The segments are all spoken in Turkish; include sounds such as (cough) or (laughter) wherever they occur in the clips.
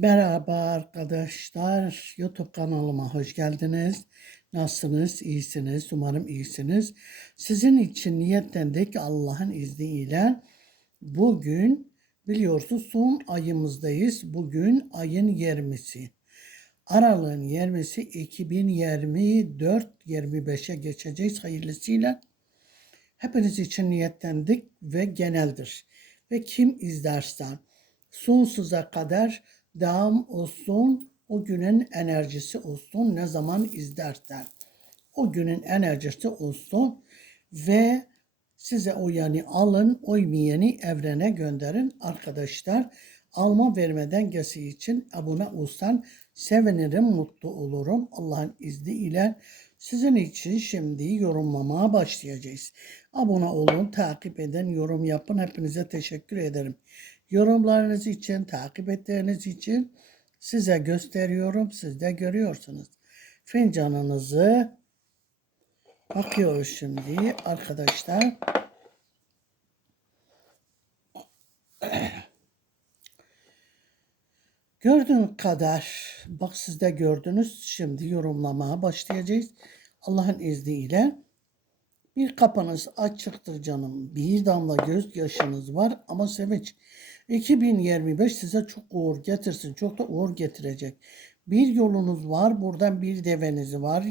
Merhaba arkadaşlar. YouTube kanalıma hoş geldiniz. Nasılsınız? İyisiniz. Umarım iyisiniz. Sizin için niyetlendik Allah'ın izniyle. Bugün biliyorsunuz son ayımızdayız. Bugün ayın 20'si. Aralığın 20'si 2024-25'e geçeceğiz hayırlısıyla. Hepiniz için niyetlendik ve geneldir. Ve kim izlerse sonsuza kadar devam olsun, o günün enerjisi olsun ne zaman izlersen. O günün enerjisi olsun ve size o yani alın, oymayanı evrene gönderin arkadaşlar. Alma verme dengesi için abone olsan sevinirim, mutlu olurum. Allah'ın izniyle sizin için şimdi yorumlamaya başlayacağız. Abone olun, takip edin, yorum yapın. Hepinize teşekkür ederim. Yorumlarınız için, takip ettiğiniz için size gösteriyorum. Siz de görüyorsunuz. Fincanınızı bakıyoruz şimdi arkadaşlar. (clears throat) Gördüğün kadar, bak siz de gördünüz. Şimdi yorumlamaya başlayacağız. Allah'ın izniyle. Bir kapınız açıktır canım. Bir damla gözyaşınız var ama sevinç. 2025 size çok uğur getirsin. Çok da uğur getirecek. Bir yolunuz var. Buradan bir deveniz var.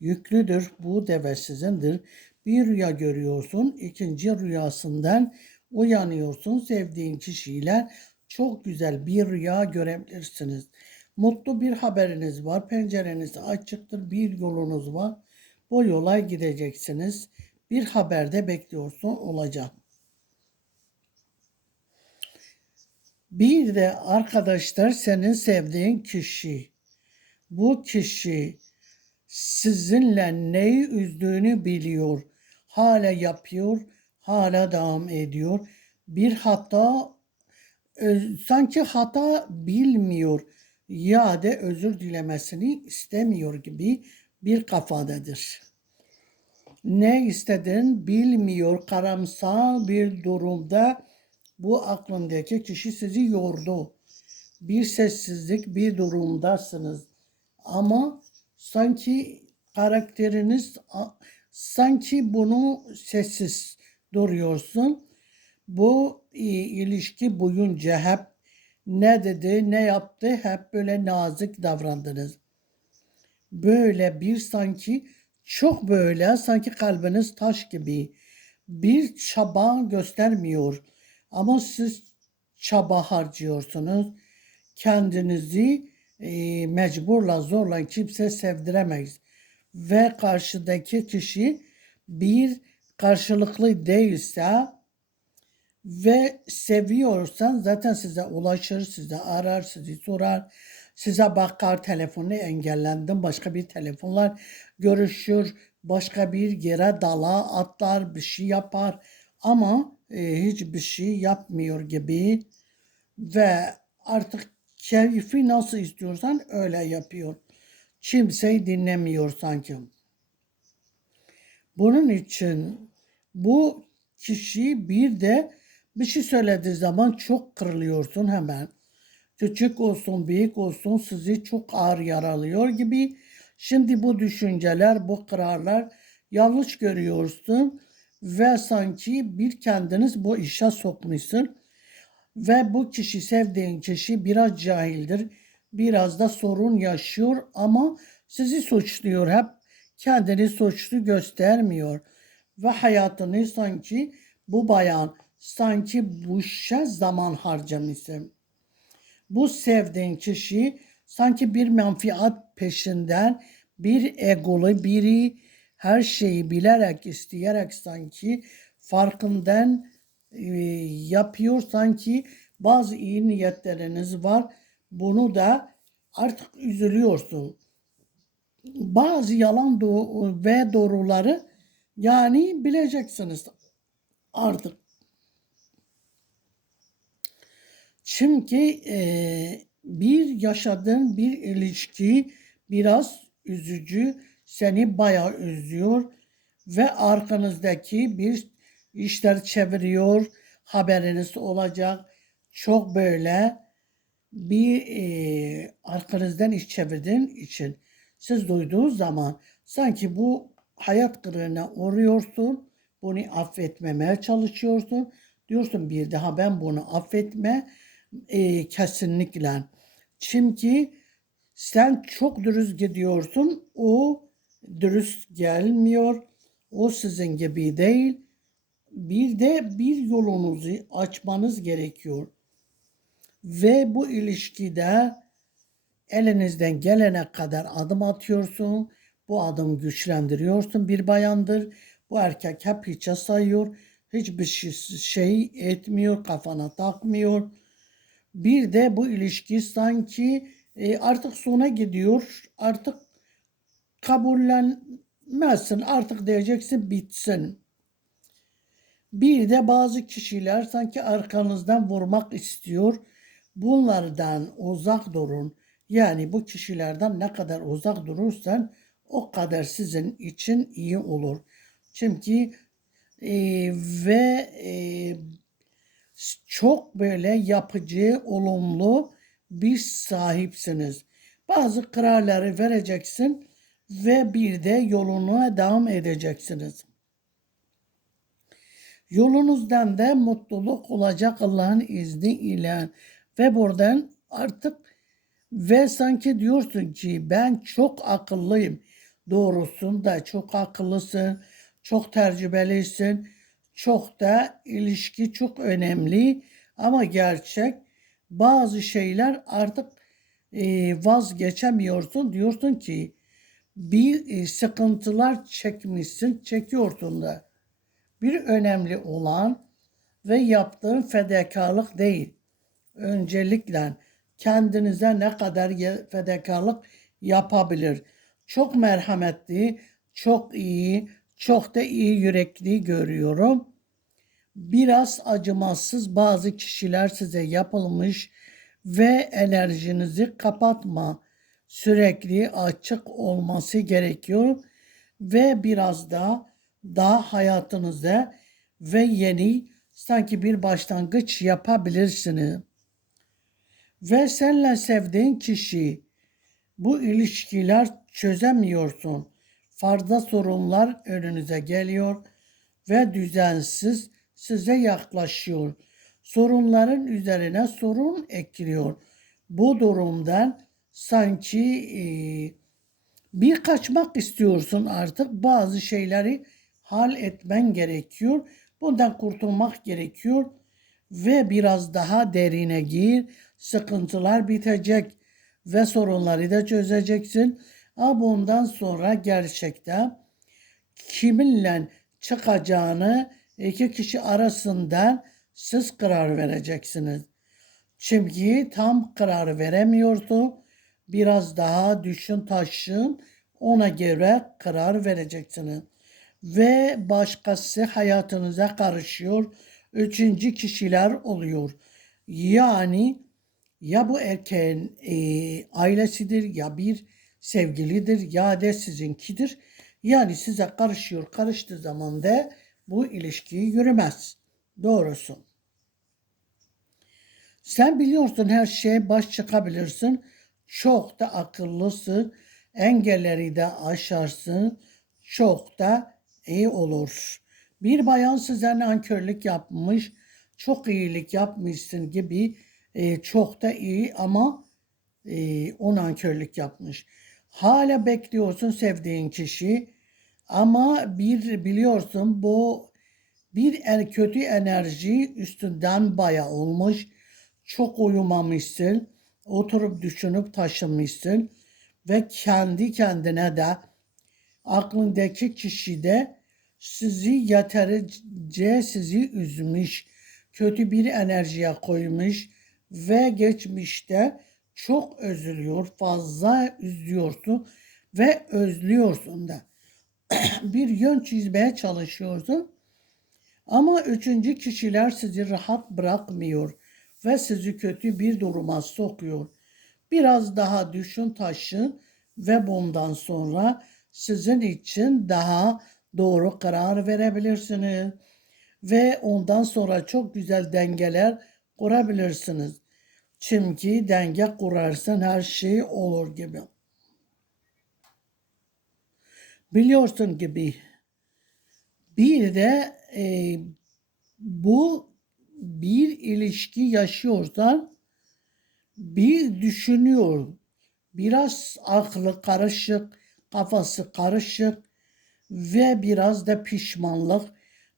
Yüklüdür. Bu deve sizindir. Bir rüya görüyorsun. İkinci rüyasından uyanıyorsun. Sevdiğin kişiyle çok güzel bir rüya görebilirsiniz. Mutlu bir haberiniz var. Pencereniz açıktır. Bir yolunuz var. Bu yola gideceksiniz. Bir haberde bekliyorsun olacak. Bir de arkadaşlar senin sevdiğin kişi. Bu kişi sizinle neyi üzdüğünü biliyor. Hala yapıyor, hala devam ediyor. Bir hata e, sanki hata bilmiyor ya da özür dilemesini istemiyor gibi bir kafadadır. Ne istediğini bilmiyor karamsal bir durumda bu aklındaki kişi sizi yordu. Bir sessizlik bir durumdasınız. Ama sanki karakteriniz sanki bunu sessiz duruyorsun. Bu ilişki boyunca hep ne dedi, ne yaptı hep böyle nazik davrandınız. Böyle bir sanki çok böyle sanki kalbiniz taş gibi bir çaba göstermiyor. Ama siz çaba harcıyorsunuz. Kendinizi e, mecburla zorla kimse sevdiremeyiz. Ve karşıdaki kişi bir karşılıklı değilse ve seviyorsan zaten size ulaşır, size arar, sizi sorar, size bakar telefonu engellendim, başka bir telefonlar görüşür, başka bir yere dala atlar, bir şey yapar ama e, hiçbir şey yapmıyor gibi ve artık keyfi nasıl istiyorsan öyle yapıyor. Kimseyi dinlemiyor sanki. Bunun için bu kişi bir de bir şey söylediği zaman çok kırılıyorsun hemen. Küçük olsun, büyük olsun sizi çok ağır yaralıyor gibi. Şimdi bu düşünceler, bu kararlar yanlış görüyorsun ve sanki bir kendiniz bu işe sokmuşsun ve bu kişi sevdiğin kişi biraz cahildir. Biraz da sorun yaşıyor ama sizi suçluyor hep. Kendini suçlu göstermiyor. Ve hayatını sanki bu bayan sanki bu işe zaman harcamışsın. Bu sevdiğin kişi sanki bir menfaat peşinden bir egolu biri her şeyi bilerek isteyerek sanki farkından e, yapıyor sanki bazı iyi niyetleriniz var. Bunu da artık üzülüyorsun. Bazı yalan do- ve doğruları yani bileceksiniz artık. Çünkü e, bir yaşadığın bir ilişki biraz üzücü, seni bayağı üzüyor ve arkanızdaki bir işler çeviriyor, haberiniz olacak. Çok böyle bir e, arkanızdan iş çevirdiğin için siz duyduğunuz zaman sanki bu hayat kırığına uğruyorsun. Bunu affetmemeye çalışıyorsun. Diyorsun bir daha ben bunu affetme e, kesinlikle. Çünkü sen çok dürüst gidiyorsun. O dürüst gelmiyor. O sizin gibi değil. Bir de bir yolunuzu açmanız gerekiyor. Ve bu ilişkide elinizden gelene kadar adım atıyorsun. Bu adım güçlendiriyorsun bir bayandır. Bu erkek hep hiçe sayıyor. Hiçbir şey, şey etmiyor, kafana takmıyor. Bir de bu ilişki sanki e, artık sona gidiyor. Artık kabullenmezsin. Artık diyeceksin bitsin. Bir de bazı kişiler sanki arkanızdan vurmak istiyor. Bunlardan uzak durun. Yani bu kişilerden ne kadar uzak durursan o kadar sizin için iyi olur. Çünkü e, ve e, çok böyle yapıcı, olumlu bir sahipsiniz. Bazı kararları vereceksin ve bir de yoluna devam edeceksiniz. Yolunuzdan da mutluluk olacak Allah'ın izniyle ve buradan artık ve sanki diyorsun ki ben çok akıllıyım. Doğrusun da çok akıllısın, çok tecrübelisin, çok da ilişki çok önemli ama gerçek bazı şeyler artık vazgeçemiyorsun. Diyorsun ki bir e, sıkıntılar çekmişsin, çekiyorsun da. Bir önemli olan ve yaptığın fedakarlık değil. Öncelikle kendinize ne kadar fedakarlık yapabilir. Çok merhametli, çok iyi, çok da iyi yürekli görüyorum. Biraz acımasız bazı kişiler size yapılmış ve enerjinizi kapatma. Sürekli açık olması gerekiyor ve biraz da daha hayatınızda ve yeni sanki bir başlangıç yapabilirsiniz. Ve senle sevdiğin kişi bu ilişkiler çözemiyorsun. Fazla sorunlar önünüze geliyor ve düzensiz size yaklaşıyor. Sorunların üzerine sorun ekliyor. Bu durumdan sanki e, bir kaçmak istiyorsun artık bazı şeyleri hal etmen gerekiyor. Bundan kurtulmak gerekiyor ve biraz daha derine gir. Sıkıntılar bitecek ve sorunları da çözeceksin. Ama bundan sonra gerçekten kiminle çıkacağını iki kişi arasından siz karar vereceksiniz. Çünkü tam karar veremiyorsun. Biraz daha düşün taşın ona göre karar vereceksiniz. Ve başkası hayatınıza karışıyor. Üçüncü kişiler oluyor. Yani ya bu erkeğin e, ailesidir ya bir sevgilidir ya da sizinkidir. Yani size karışıyor. Karıştığı zaman da bu ilişki yürümez. Doğrusu. Sen biliyorsun her şeye baş çıkabilirsin. Çok da akıllısın. Engelleri de aşarsın. Çok da iyi olur. Bir bayan size nankörlük yapmış. Çok iyilik yapmışsın gibi e, çok da iyi ama e, o nankörlük yapmış. Hala bekliyorsun sevdiğin kişi ama bir biliyorsun bu bir er, kötü enerji üstünden baya olmuş. Çok uyumamışsın. Oturup düşünüp taşınmışsın. Ve kendi kendine de aklındaki kişi de sizi yeterince sizi üzmüş. Kötü bir enerjiye koymuş ve geçmişte çok üzülüyor, fazla üzüyorsun ve özlüyorsun da. (clears throat) bir yön çizmeye çalışıyorsun ama üçüncü kişiler sizi rahat bırakmıyor ve sizi kötü bir duruma sokuyor. Biraz daha düşün taşın ve bundan sonra sizin için daha doğru karar verebilirsiniz ve ondan sonra çok güzel dengeler kurabilirsiniz. Çünkü denge kurarsan her şey olur gibi. Biliyorsun gibi. Bir de e, bu bir ilişki yaşıyorsan bir düşünüyor. Biraz aklı karışık, kafası karışık ve biraz da pişmanlık,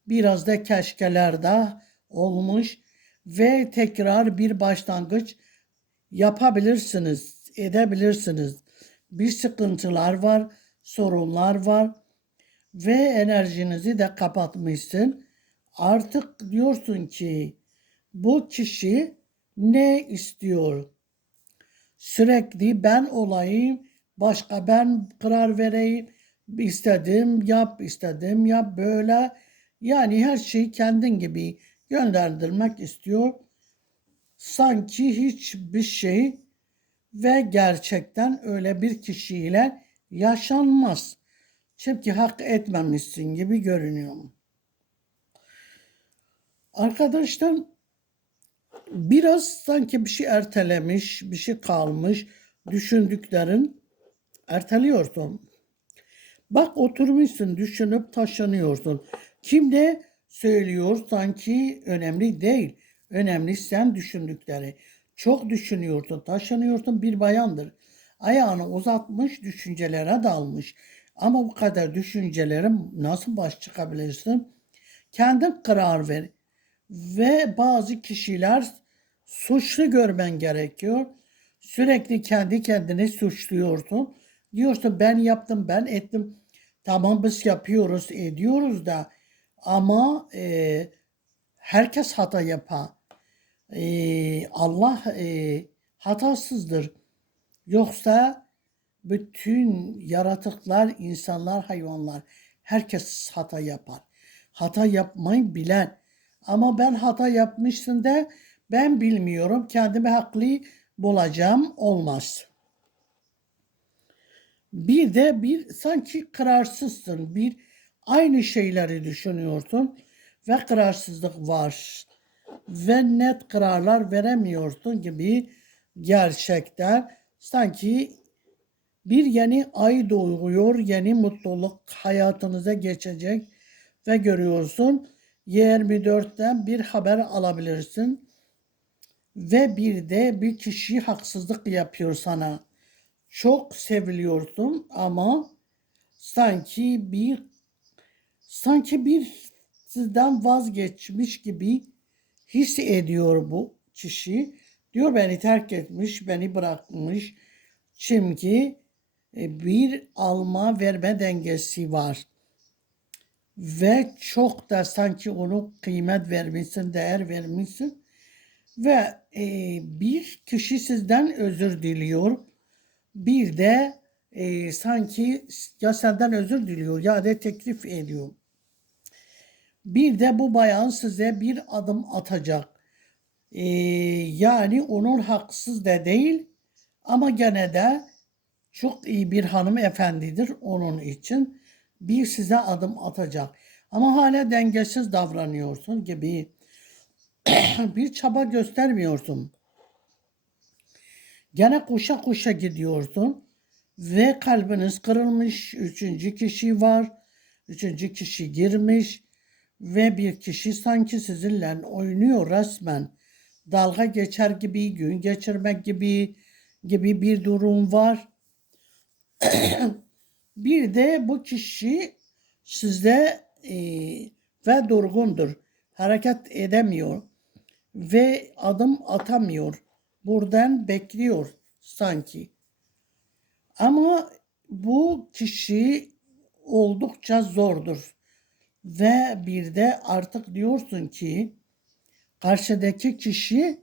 biraz da keşkelerde olmuş ve tekrar bir başlangıç yapabilirsiniz, edebilirsiniz. Bir sıkıntılar var, sorunlar var ve enerjinizi de kapatmışsın. Artık diyorsun ki bu kişi ne istiyor? Sürekli ben olayım, başka ben karar vereyim, istedim yap, istedim yap böyle. Yani her şeyi kendin gibi yönlendirmek istiyor. Sanki hiçbir şey ve gerçekten öyle bir kişiyle yaşanmaz. Çünkü hak etmemişsin gibi görünüyor. Arkadaşlar biraz sanki bir şey ertelemiş, bir şey kalmış, düşündüklerin erteliyorsun. Bak oturmuşsun, düşünüp taşınıyorsun. Kim ne söylüyor sanki önemli değil. Önemli sen düşündükleri. Çok düşünüyorsun, taşınıyorsun bir bayandır. Ayağını uzatmış, düşüncelere dalmış. Ama bu kadar düşüncelerim nasıl baş çıkabilirsin? Kendin karar ver. Ve bazı kişiler suçlu görmen gerekiyor. Sürekli kendi kendini suçluyorsun. Diyorsun ben yaptım, ben ettim. Tamam biz yapıyoruz, ediyoruz da ama e, herkes hata yapar. E, Allah e, hatasızdır. Yoksa bütün yaratıklar, insanlar, hayvanlar herkes hata yapar. Hata yapmayı bilen ama ben hata yapmışsın da ben bilmiyorum kendimi haklı bulacağım olmaz. Bir de bir sanki kararsızsın. Bir aynı şeyleri düşünüyorsun ve kararsızlık var. Ve net kararlar veremiyorsun gibi gerçekten sanki bir yeni ay doğuyor, yeni mutluluk hayatınıza geçecek ve görüyorsun 24'ten bir haber alabilirsin ve bir de bir kişi haksızlık yapıyor sana. Çok seviliyorsun ama sanki bir sanki bir sizden vazgeçmiş gibi hissediyor bu kişi. Diyor beni terk etmiş, beni bırakmış. Çünkü e, bir alma verme dengesi var. Ve çok da sanki onu kıymet vermişsin, değer vermişsin. Ve e, bir kişi sizden özür diliyor. Bir de e, sanki ya senden özür diliyor ya da teklif ediyor. Bir de bu bayan size bir adım atacak. E, yani onun haksız da değil ama gene de çok iyi bir hanımefendidir onun için. Bir size adım atacak. Ama hala dengesiz davranıyorsun gibi (clears throat) bir çaba göstermiyorsun. Gene koşa koşa gidiyorsun ve kalbiniz kırılmış. Üçüncü kişi var. Üçüncü kişi girmiş ve bir kişi sanki sizinle oynuyor resmen. Dalga geçer gibi, gün geçirmek gibi gibi bir durum var. (clears throat) bir de bu kişi sizde e, ve durgundur. Hareket edemiyor ve adım atamıyor. Buradan bekliyor sanki. Ama bu kişi oldukça zordur. Ve bir de artık diyorsun ki karşıdaki kişi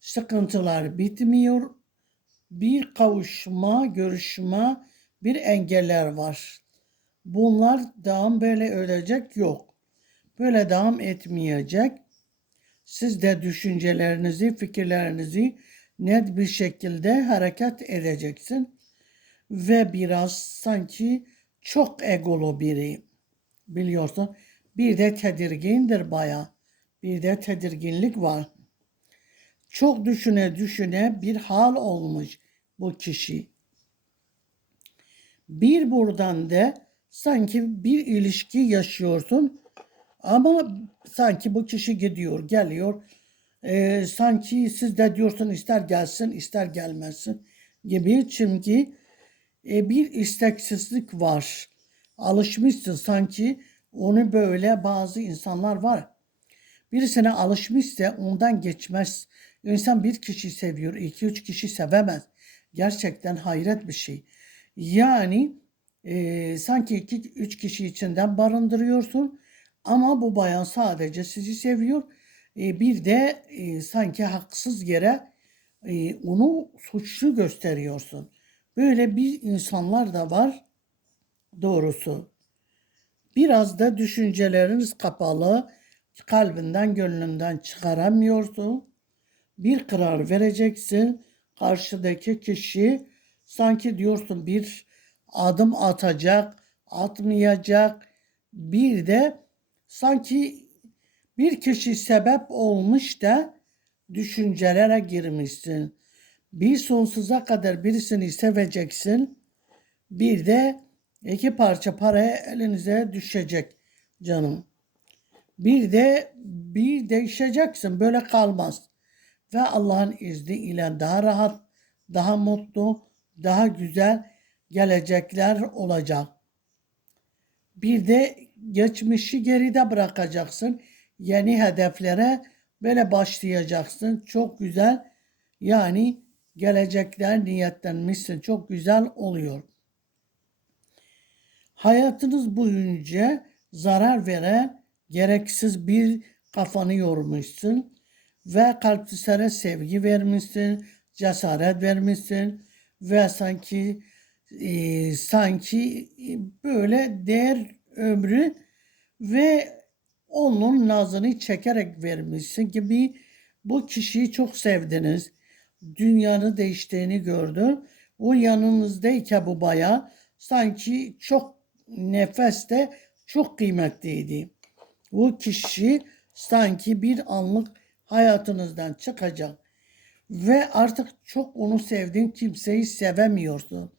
sıkıntılar bitmiyor. Bir kavuşma, görüşme, bir engeller var. Bunlar devam böyle ölecek yok. Böyle devam etmeyecek. Siz de düşüncelerinizi, fikirlerinizi net bir şekilde hareket edeceksin. Ve biraz sanki çok egolu biri biliyorsun. Bir de tedirgindir baya. Bir de tedirginlik var. Çok düşüne düşüne bir hal olmuş bu kişi. Bir buradan da sanki bir ilişki yaşıyorsun ama sanki bu kişi gidiyor, geliyor. Ee, sanki siz de diyorsun ister gelsin ister gelmesin gibi çünkü e, bir isteksizlik var. Alışmışsın sanki onu böyle bazı insanlar var. Birisine alışmışsa ondan geçmez. İnsan bir kişi seviyor, iki üç kişi sevemez. Gerçekten hayret bir şey. Yani e, sanki iki üç kişi içinden barındırıyorsun ama bu bayan sadece sizi seviyor. E, bir de e, sanki haksız yere e, onu suçlu gösteriyorsun. Böyle bir insanlar da var doğrusu. Biraz da düşünceleriniz kapalı, kalbinden, gönlünden çıkaramıyorsun. Bir karar vereceksin. Karşıdaki kişi sanki diyorsun bir adım atacak, atmayacak. Bir de sanki bir kişi sebep olmuş da düşüncelere girmişsin. Bir sonsuza kadar birisini seveceksin. Bir de iki parça para elinize düşecek canım. Bir de bir değişeceksin. Böyle kalmaz. Ve Allah'ın izniyle daha rahat, daha mutlu, daha güzel gelecekler olacak. Bir de geçmişi geride bırakacaksın. Yeni hedeflere böyle başlayacaksın. Çok güzel. Yani gelecekler niyetlenmişsin. Çok güzel oluyor. Hayatınız boyunca zarar veren gereksiz bir kafanı yormuşsun ve kalplere sevgi vermişsin, cesaret vermişsin ve sanki e, sanki böyle değer ömrü ve onun nazını çekerek vermişsin gibi bu kişiyi çok sevdiniz. Dünyanın değiştiğini gördün. O yanınızdayken bu baya sanki çok nefeste çok kıymetliydi. Bu kişi sanki bir anlık hayatınızdan çıkacak ve artık çok onu sevdiğin kimseyi sevemiyorsun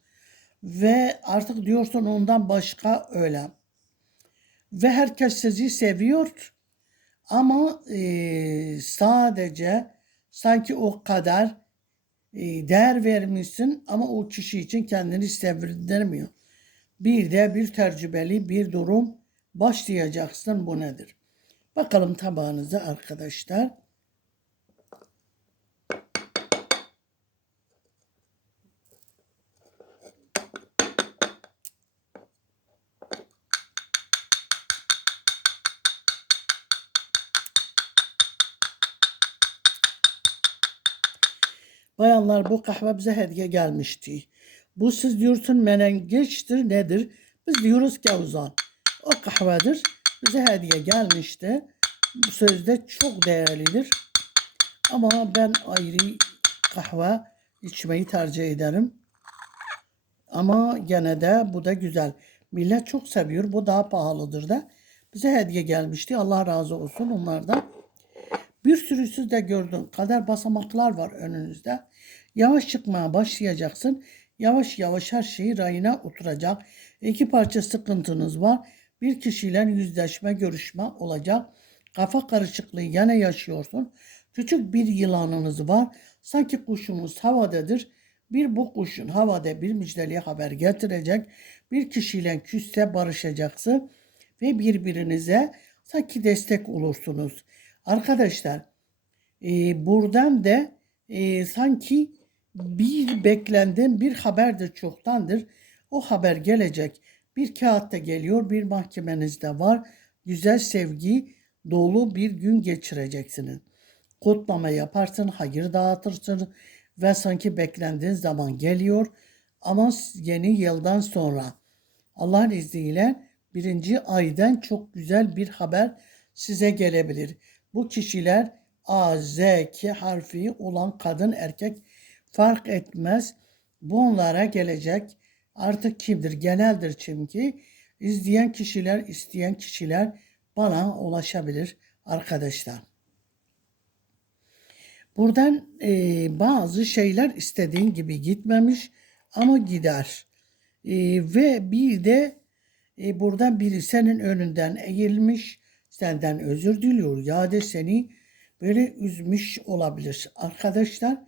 ve artık diyorsun ondan başka öyle ve herkes sizi seviyor ama e, sadece sanki o kadar e, değer vermişsin ama o kişi için kendini sevdirmiyor. Bir de bir tecrübeli bir durum başlayacaksın bu nedir? Bakalım tabağınıza arkadaşlar. Bayanlar bu kahve bize hediye gelmişti. Bu siz diyorsun menengeçtir nedir? Biz diyoruz kavzan. O kahvedir. Bize hediye gelmişti. Bu sözde çok değerlidir. Ama ben ayrı kahve içmeyi tercih ederim. Ama gene de bu da güzel. Millet çok seviyor. Bu daha pahalıdır da. Bize hediye gelmişti. Allah razı olsun onlardan. Bir sürü de gördüm. Kader basamaklar var önünüzde. Yavaş çıkmaya başlayacaksın. Yavaş yavaş her şey rayına oturacak. İki parça sıkıntınız var. Bir kişiyle yüzleşme, görüşme olacak. Kafa karışıklığı yine yaşıyorsun. Küçük bir yılanınız var. Sanki kuşumuz havadadır. Bir bu kuşun havada bir müjdeli haber getirecek. Bir kişiyle küste barışacaksın ve birbirinize sanki destek olursunuz. Arkadaşlar e, buradan da e, sanki bir beklenden bir haber de çoktandır. O haber gelecek. Bir kağıtta geliyor, bir mahkemenizde var. Güzel sevgi dolu bir gün geçireceksiniz. Kutlama yaparsın, hayır dağıtırsın ve sanki beklendiğin zaman geliyor. Ama yeni yıldan sonra Allah'ın izniyle birinci aydan çok güzel bir haber size gelebilir. Bu kişiler A, Z, K harfi olan kadın erkek fark etmez. Bunlara gelecek artık kimdir? Geneldir çünkü. izleyen kişiler, isteyen kişiler bana ulaşabilir arkadaşlar. Buradan e, bazı şeyler istediğin gibi gitmemiş ama gider. E, ve bir de e, buradan biri senin önünden eğilmiş, senden özür diliyor ya da seni böyle üzmüş olabilir. Arkadaşlar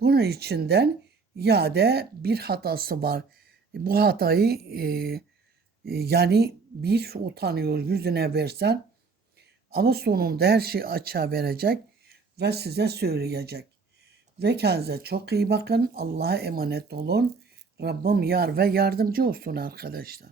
bunun içinden ya da bir hatası var. Bu hatayı e, e, yani bir utanıyor yüzüne versen ama sonunda her şeyi açığa verecek ve size söyleyecek. Ve kendinize çok iyi bakın. Allah'a emanet olun. Rabbim yar ve yardımcı olsun arkadaşlar.